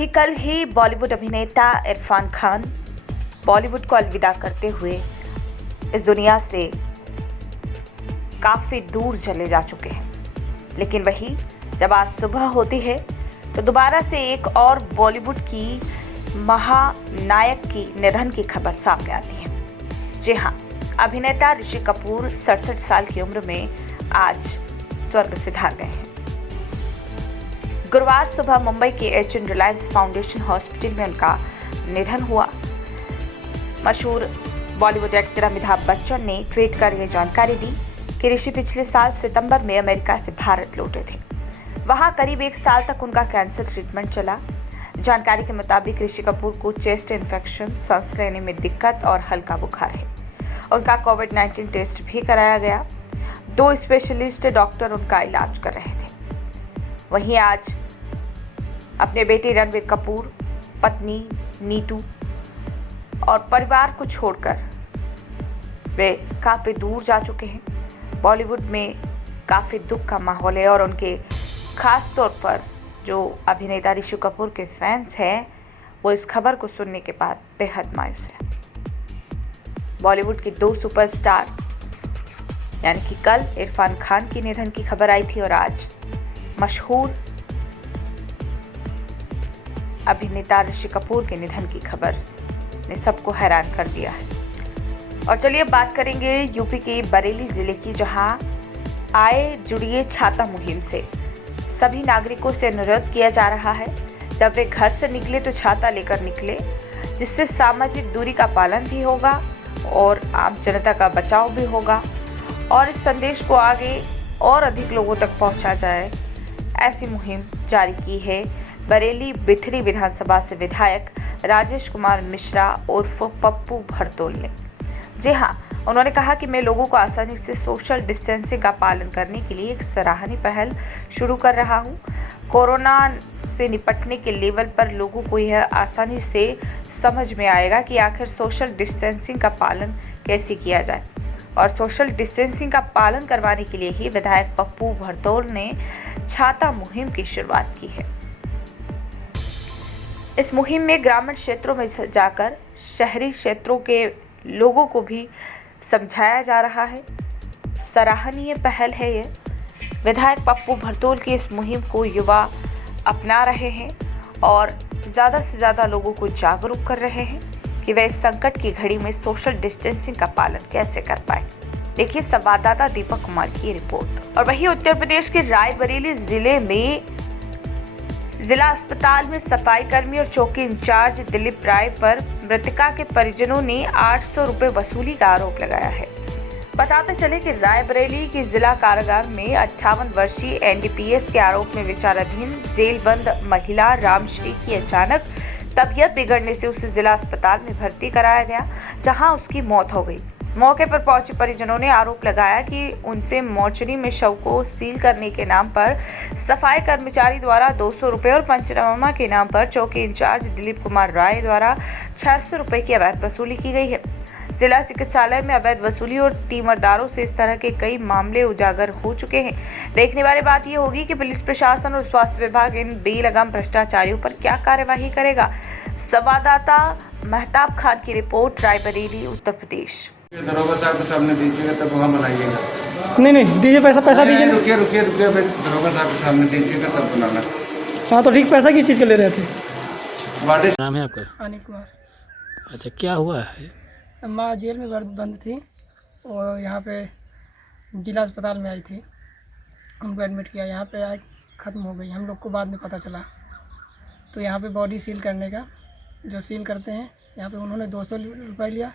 अभी कल ही बॉलीवुड अभिनेता इरफान खान बॉलीवुड को अलविदा करते हुए इस दुनिया से काफ़ी दूर चले जा चुके हैं। लेकिन वही जब आज सुबह होती है तो दोबारा से एक और बॉलीवुड की महानायक की निधन की खबर सामने आती है। जी हाँ, अभिनेता ऋषि कपूर 67 साल की उम्र में आज स्वर्ग सिधार गए हैं। गुरुवार सुबह मुंबई के एच.एन. रिलायंस फाउंडेशन हॉस्पिटल में उनका निधन हुआ। मशहूर बॉलीवुड एक्टर अमिताभ बच्चन ने ट्वीट कर यह जानकारी दी कि ऋषि पिछले साल सितंबर में अमेरिका से भारत लौटे थे। वहां करीब 1 साल तक उनका कैंसर ट्रीटमेंट चला। जानकारी के मुताबिक ऋषि कपूर को चेस्ट इन्फेक्शन, सांस लेने में दिक्कत और हल्का बुखार है। उनका कोविड-19 टेस्ट भी कराया गया। 2 स्पेशलिस्ट डॉक्टर उनका इलाज कर रहे थे। वहीं आज अपने बेटे रणबीर कपूर, पत्नी नीतू और परिवार को छोड़कर वे काफ़ी दूर जा चुके हैं। बॉलीवुड में काफ़ी दुख का माहौल है और उनके खास तौर पर जो अभिनेता ऋषि कपूर के फैंस हैं वो इस खबर को सुनने के बाद बेहद मायूस हैं। बॉलीवुड के 2 सुपरस्टार यानी कि कल इरफान खान की निधन की खबर आई थी और आज मशहूर अभिनेता ऋषि कपूर के निधन की खबर ने सबको हैरान कर दिया है। और चलिए बात करेंगे यूपी के बरेली जिले की, जहां आए जुड़िए छाता मुहिम से सभी नागरिकों से अनुरोध किया जा रहा है, जब वे घर से निकले तो छाता लेकर निकले, जिससे सामाजिक दूरी का पालन भी होगा और आम जनता का बचाव भी होगा और इस संदेश को आगे और अधिक लोगों तक पहुंचा जाए, ऐसी मुहिम जारी की है बरेली बिथरी विधानसभा से विधायक राजेश कुमार मिश्रा उर्फ पप्पू भरतोल ने। जी हाँ, उन्होंने कहा कि मैं लोगों को आसानी से सोशल डिस्टेंसिंग का पालन करने के लिए एक सराहनीय पहल शुरू कर रहा हूँ। कोरोना से निपटने के लेवल पर लोगों को यह आसानी से समझ में आएगा कि आखिर सोशल डिस्टेंसिंग का पालन कैसे किया जाए और सोशल डिस्टेंसिंग का पालन करवाने के लिए ही विधायक पप्पू भरतोल ने छाता मुहिम की शुरुआत की है। इस मुहिम में ग्रामीण क्षेत्रों में जाकर शहरी क्षेत्रों के लोगों को भी समझाया जा रहा है। सराहनीय पहल है ये। विधायक पप्पू भरतोल की इस मुहिम को युवा अपना रहे हैं और ज़्यादा से ज़्यादा लोगों को जागरूक कर रहे हैं कि वे इस संकट की घड़ी में सोशल डिस्टेंसिंग का पालन कैसे कर पाए। देखिए संवाददाता दीपक कुमार की रिपोर्ट। और वहीं उत्तर प्रदेश के रायबरेली जिले में जिला अस्पताल में सफाई कर्मी और चौकी इंचार्ज दिलीप राय पर मृतका के परिजनों ने 800 रुपये वसूली का आरोप लगाया है। बताते चले कि रायबरेली की जिला कारागार में 58 वर्षीय एनडीपीएस के आरोप में विचाराधीन जेल बंद महिला रामश्री की अचानक तबीयत बिगड़ने से उसे जिला अस्पताल में भर्ती कराया गया, जहां उसकी मौत हो गई। मौके पर पहुंचे परिजनों ने आरोप लगाया कि उनसे मोर्चरी में शव को सील करने के नाम पर सफाई कर्मचारी द्वारा 200 रुपये और पंचनामा के नाम पर चौकी इंचार्ज दिलीप कुमार राय द्वारा 600 रुपये की अवैध वसूली की गई है। जिला चिकित्सालय में अवैध वसूली और तीमरदारों से इस तरह के कई मामले उजागर हो चुके हैं। देखने वाली बात यह होगी कि पुलिस प्रशासन और स्वास्थ्य विभाग इन बेलगाम भ्रष्टाचारियों पर क्या कार्यवाही करेगा। संवाददाता महताब खान की रिपोर्ट, रायबरेली, उत्तर प्रदेश। दरोगा साहब के सामने दीजिएगा तब वहाँ बनाइएगा। नहीं दीजिए, पैसा दीजिए। रुकिए भाई, दरोगा साहब के सामने दीजिएगा तब बनाना। हाँ तो ठीक, पैसा किस चीज़ के ले रहे थे? नाम है आपका? अनिल कुमार। अच्छा, क्या हुआ है? अम्मा जेल में बंद थी और यहाँ पे जिला अस्पताल में आई थी, उनको एडमिट किया। यहाँ पे आए ख़त्म हो गई, हम लोग को बाद में पता चला। तो यहाँ पे बॉडी सील करने का जो सील करते हैं, यहाँ पे उन्होंने 200 रुपये लिया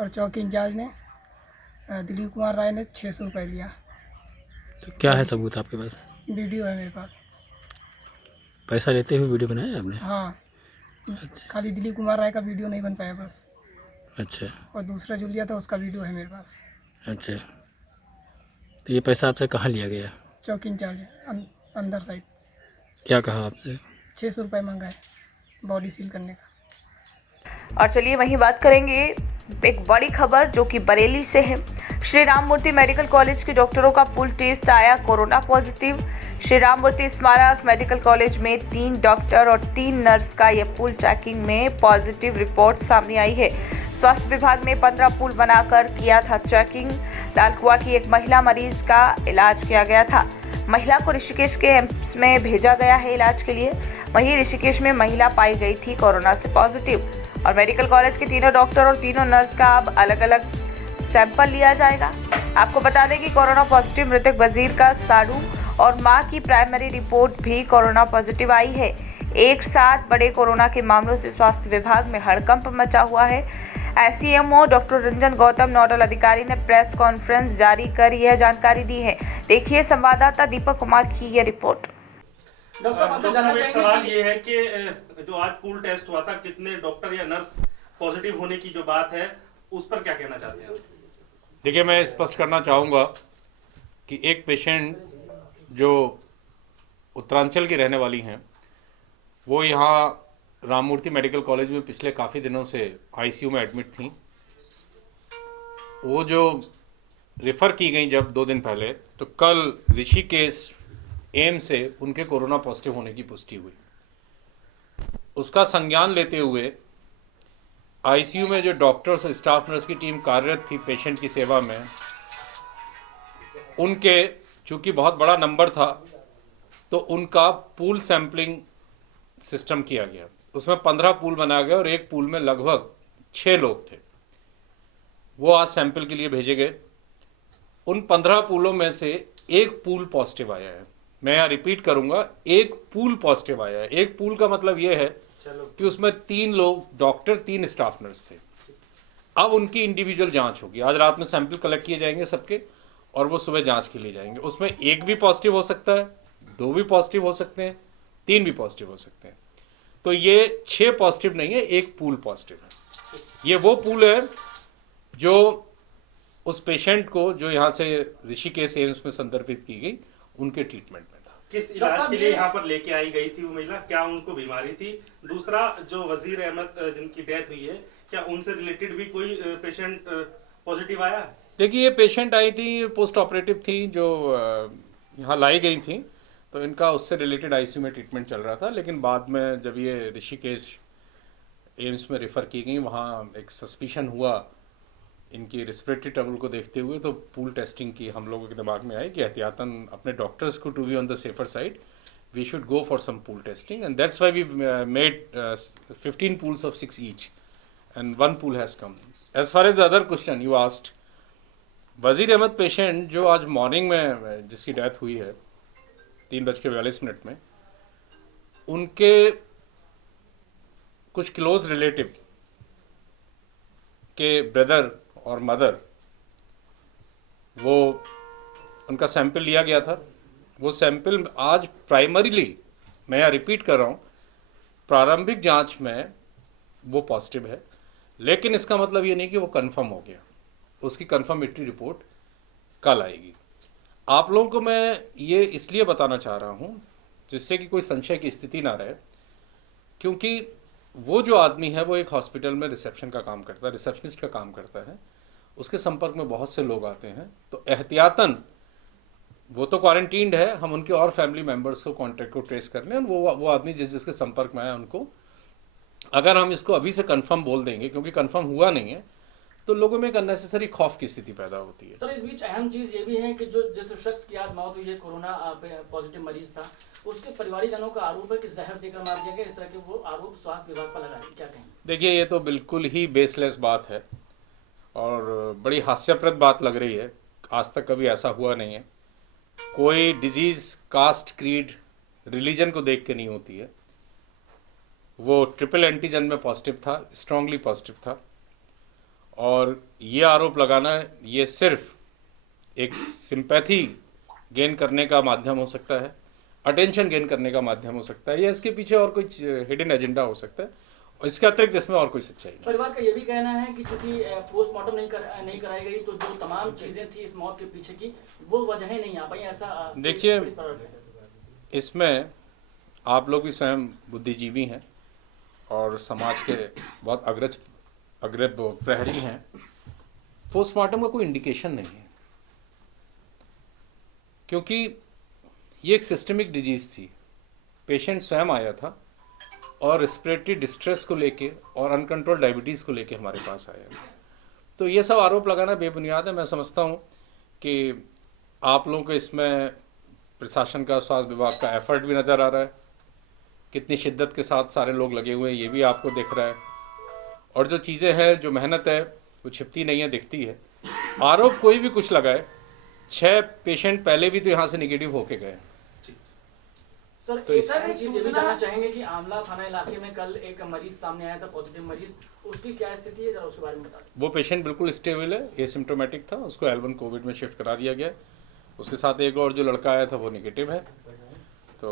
और चौकी इंचार्ज ने दिलीप कुमार राय ने 600 रुपये लिया। तो क्या है सबूत आपके पास? वीडियो है मेरे पास। पैसा लेते हुए वीडियो बनाया आपने? हाँ। अच्छा। खाली दिलीप कुमार राय का वीडियो नहीं बन पाया बस। अच्छा। और दूसरा जो लिया था उसका वीडियो है मेरे पास। अच्छा, तो ये पैसा आपसे कहाँ लिया गया? चौकी इंचार्ज अंदर साइड। क्या कहा आपसे? 600 रुपये मांगा है बॉडी सील करने का। और चलिए वहीं बात करेंगे एक बड़ी खबर जो कि बरेली से है। श्री राम मूर्ति मेडिकल कॉलेज के डॉक्टरों का पूल टेस्ट आया कोरोना पॉजिटिव। श्री राम मूर्ति स्मारक मेडिकल कॉलेज में 3 डॉक्टर और 3 नर्स का यह पूल चेकिंग में पॉजिटिव रिपोर्ट सामने आई है। स्वास्थ्य विभाग ने 15 पूल बनाकर किया था चेकिंग। लालकुआ की एक महिला मरीज का इलाज किया गया था। महिला को ऋषिकेश के एम्स में भेजा गया है इलाज के लिए। वहीं ऋषिकेश में महिला पाई गई थी कोरोना से पॉजिटिव और मेडिकल कॉलेज के तीनों डॉक्टर और तीनों नर्स का अब अलग अलग सैंपल लिया जाएगा। आपको बता दें कि कोरोना पॉजिटिव मृतक वजीर का साड़ू और मां की प्राइमरी रिपोर्ट भी कोरोना पॉजिटिव आई है। एक साथ बड़े कोरोना के मामलों से स्वास्थ्य विभाग में हड़कंप मचा हुआ है। एससीएमओ डॉक्टर रंजन गौतम नोडल अधिकारी ने प्रेस कॉन्फ्रेंस जारी कर यह जानकारी दी है। देखिए संवाददाता दीपक कुमार की यह रिपोर्ट। डॉक्टर साहब एक सवाल ये है कि जो आज पूल टेस्ट हुआ था, कितने डॉक्टर या नर्स पॉजिटिव होने की जो बात है उस पर क्या कहना चाहते हैं? देखिए, मैं स्पष्ट करना चाहूँगा कि एक पेशेंट जो उत्तरांचल की रहने वाली हैं, वो यहाँ राममूर्ति मेडिकल कॉलेज में पिछले काफ़ी दिनों से आईसीयू में एडमिट थी। वो जो रेफ़र की गई जब 2 दिन पहले, तो कल ऋषिकेश एम्स से उनके कोरोना पॉजिटिव होने की पुष्टि हुई। उसका संज्ञान लेते हुए आईसीयू में जो डॉक्टर्स और स्टाफ नर्स की टीम कार्यरत थी पेशेंट की सेवा में, उनके चूँकि बहुत बड़ा नंबर था तो उनका पूल सैम्पलिंग सिस्टम किया गया। उसमें 15 पूल बनाया गया और एक पूल में लगभग 6 लोग थे। वो आज सैंपल के लिए भेजे गए। उन 15 पूलों में से एक पूल पॉजिटिव आया है। मैं यहाँ रिपीट करूँगा, एक पूल पॉजिटिव आया है। एक पूल का मतलब ये है कि उसमें 3 लोग डॉक्टर, 3 स्टाफ नर्स थे। अब उनकी इंडिविजुअल जांच होगी। आज रात में सैंपल कलेक्ट किए जाएंगे सबके और वो सुबह जांच के लिए जाएंगे। उसमें एक भी पॉजिटिव हो सकता है, 2 भी पॉजिटिव हो सकते हैं, 3 भी पॉजिटिव हो सकते हैं। तो ये 6 पॉजिटिव नहीं है, एक पूल पॉजिटिव है। ये वो पूल है जो उस पेशेंट को जो यहाँ से ऋषिकेश एम्स में संदर्भित की गई, उनके ट्रीटमेंट में था। किस इलाज के लिए यहाँ पर लेके आई गई थी वो महिला? क्या उनको बीमारी थी? दूसरा, जो वजीर अहमद जिनकी डेथ हुई है, क्या उनसे रिलेटेड भी कोई पेशेंट पॉजिटिव आया? देखिए, ये पेशेंट आई थी, पोस्ट ऑपरेटिव थी, जो यहाँ लाई गई थी, तो इनका उससे रिलेटेड आईसीयू में ट्रीटमेंट चल रहा था। लेकिन बाद में जब ये ऋषिकेश एम्स में रेफ़र की गई, वहाँ एक सस्पिशन हुआ इनकी रेस्पिरेटरी ट्रबल को देखते हुए, तो पूल टेस्टिंग की हम लोगों के दिमाग में आई कि एहतियातन अपने डॉक्टर्स को, to be on the safer side, we should go for some pool testing, and that's why we made 15 pools of 6 each and 1 pool has come. As far as the other question you asked, वजीर Ahmad patient जो आज morning में जिसकी death हुई है 3:42 में, उनके कुछ क्लोज रिलेटिव के ब्रदर और मदर, वो उनका सैंपल लिया गया था। वो सैंपल आज प्राइमरीली, मैं यहाँ रिपीट कर रहा हूँ, प्रारंभिक जांच में वो पॉजिटिव है, लेकिन इसका मतलब ये नहीं कि वो कंफर्म हो गया। उसकी कंफर्मेटरी रिपोर्ट कल आएगी। आप लोगों को मैं ये इसलिए बताना चाह रहा हूँ जिससे कि कोई संशय की स्थिति ना रहे, क्योंकि वो जो आदमी है वो एक हॉस्पिटल में रिसेप्शन का काम करता है, रिसेप्शनिस्ट का काम करता है। उसके संपर्क में बहुत से लोग आते हैं, तो एहतियातन वो तो क्वारंटीन्ड है, हम उनके और फैमिली मेम्बर्स को कॉन्टैक्ट को ट्रेस कर लें। वो आदमी जिसके संपर्क में आया उनको, अगर हम इसको अभी से कंफर्म बोल देंगे, क्योंकि कंफर्म हुआ नहीं है, तो लोगों में एक अननेसेसरी खौफ की स्थिति पैदा होती है। सर, इस बीच अहम चीज ये भी है कि जो जिस शख्स की आज मौत हुई है, कोरोना पॉजिटिव मरीज था, उसके परिवारीजनों का आरोप है कि जहर देकर मार दिया गया। इस तरह के वो आरोप स्वास्थ्य विभाग पर लगा है, क्या कहें? देखिए, ये तो बिल्कुल ही बेसलेस बात है और बड़ी हास्यप्रद बात लग रही है। आज तक कभी ऐसा हुआ नहीं है। कोई डिजीज़ कास्ट, क्रीड, रिलीजन को देख के नहीं होती है। वो ट्रिपल एंटीजन में पॉजिटिव था, स्ट्रांगली पॉजिटिव था, और ये आरोप लगाना ये सिर्फ एक सिंपैथी गेन करने का माध्यम हो सकता है, अटेंशन गेन करने का माध्यम हो सकता है, या इसके पीछे और कोई हिडन एजेंडा हो सकता है, और इसके अतिरिक्त इसमें और कोई सच्चाई नहीं। परिवार का ये भी कहना है कि चूंकि पोस्टमार्टम नहीं कराई गई, तो जो तमाम चीजें थी इस मौत के पीछे की, वो वजहें नहीं आ पाई। ऐसा देखिए, इसमें आप लोग भी स्वयं बुद्धिजीवी हैं और समाज के बहुत अग्रज प्रहरी हैं। पोस्टमार्टम का कोई इंडिकेशन नहीं है, क्योंकि ये एक सिस्टमिक डिजीज़ थी। पेशेंट स्वयं आया था और रेस्पिरेटरी डिस्ट्रेस को लेके और अनकंट्रोल डायबिटीज़ को लेके हमारे पास आया। तो ये सब आरोप लगाना बेबुनियाद है। मैं समझता हूँ कि आप लोगों को इसमें प्रशासन का, स्वास्थ्य विभाग का एफर्ट भी नज़र आ रहा है, कितनी शिद्दत के साथ सारे लोग लगे हुए हैं ये भी आपको दिख रहा है, और जो चीज़ें हैं, जो मेहनत है वो छिपती नहीं है, दिखती है। आरोप कोई भी कुछ लगाए, 6 पेशेंट पहले भी तो यहाँ से निगेटिव होके गए। सर तो एक चीज ये भी जानना चाहेंगे कि आमला थाना इलाके में कल एक मरीज सामने आया था, पॉजिटिव मरीज, उसकी क्या स्थिति है, जरा उसके बारे में बता दें। वो पेशेंट बिल्कुल स्टेबल है, एसिम्प्टोमेटिक था, उसको L1 कोविड में शिफ्ट करा दिया गया। उसके साथ एक और जो लड़का आया था वो निगेटिव है, तो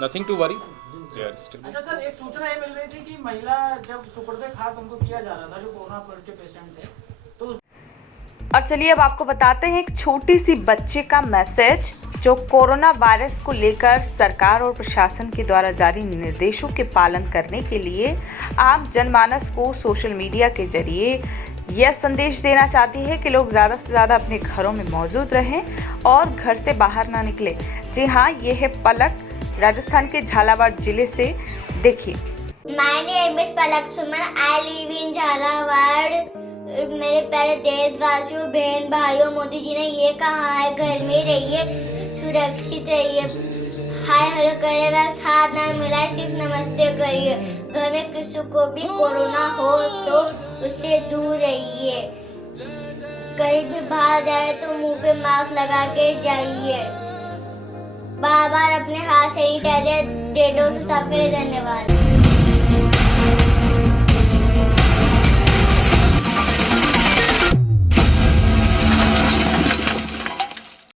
नथिंग टू वरी। अच्छा सर, एक सूचना ये मिल रही थी कि महिला जब सुपुर्द खाक उनको किया जा रहा था, जो कोरोना पॉजिटिव पेशेंट थे, तो और चलिए अब आपको बताते हैं एक छोटी सी बच्चे का मैसेज जो कोरोना वायरस को लेकर सरकार और प्रशासन के द्वारा जारी निर्देशों के पालन करने के लिए आम जनमानस को सोशल मीडिया के जरिए यह संदेश देना चाहती है कि लोग ज़्यादा से ज़्यादा अपने घरों में मौजूद रहें और घर से बाहर ना निकले। जी हाँ, ये है पलक, राजस्थान के झालावाड़ जिले से। देखिए। My name is Palak Suman, I live in Jhalawar. मेरे प्यारे देशवासियों, बहन भाइयों, मोदी जी ने ये कहा है घर में रहिए, सुरक्षित रहिए, हाय हेलो करे वक्त हाथ ना मिलाए, सिर्फ नमस्ते करिए। घर में किसी को भी कोरोना हो तो उससे दूर रहिए। कहीं भी बाहर जाए तो मुंह पे मास्क लगा के जाइए। बार बार अपने हाथ सैनिटाइजर डेटॉल से साफ करें। धन्यवाद।